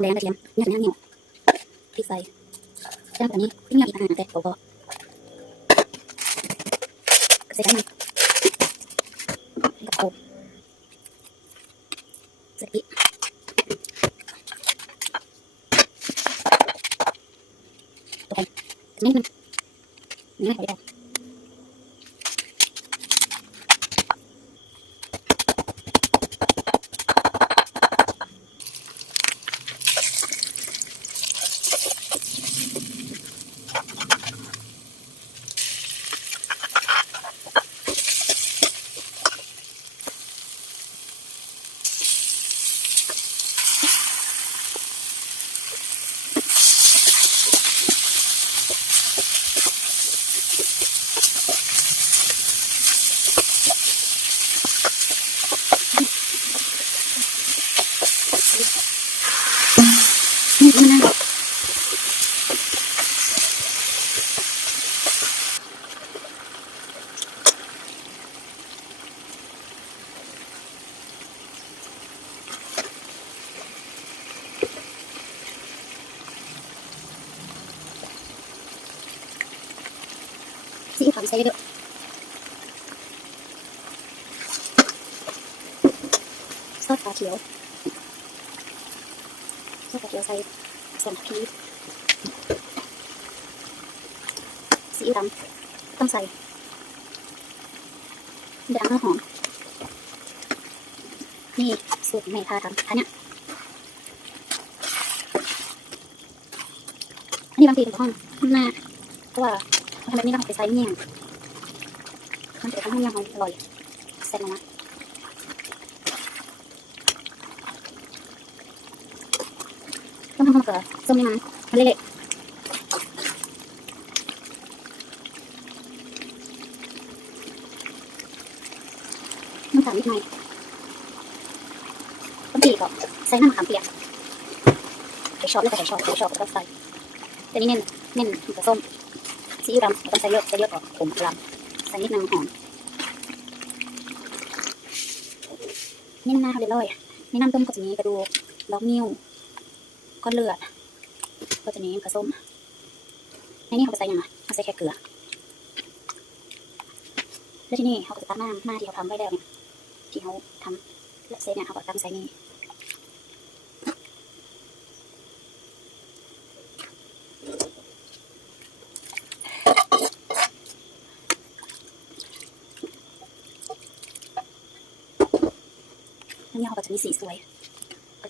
แดงกระเทียมเนี่ยจะเนี่ยพริกใส่แล้วแบบนี้ที่เนี่ยอีกอาหารแต่พอใส่น้ำมันกับโขลกใส่พริกตัวไปนิดนึงนี่ไม่พอได้นี่มันน่าซีอิ๊วขาวใส่เยอะซอสปลาเขียวใส่2 ทัพพีซีอิ๊วดำต้องใส่เดี๋ยวหอมนี่สูตรแม่พาทำอันเนี้ยอันนี้บางทีผมห้องหน้าเพราะว่าทำแบบนี้เราไปใส่เมี่ยงมันจะทำให้เมี่ยงอร่อยแซ่บมากต้องทำมะเขือส้มนี่มันเละน้ำตาลนิดหน่อยต้นปีกก็ใส่น้ำมะขามเปียกใครชอบก็ใส่ก็ใส่แต่นี่เน้นมะเขือส้มซีอิ๊วดำต้องใส่เยอะกว่าขมลำใส่นิดนึงหอมนี่น้ำหน้าเขาเรียบร้อยนี่น้ำต้มก็จะมีกระดูกดอกนิ้วก้อนเลือดก็จะมีมะเขือส้มในนี้เขาไปใส่ยังไงเขาใส่แค่เกลือแล้วที่นี่เขาก็จะตักหน้าที่เขาทำไว้แล้วเนี่ยที่เขาทำแล้วเสร็จเนี่ยเขาก็ตั้งใส่นี่แล้วเนี่ยเขาก็จะมีสีสวย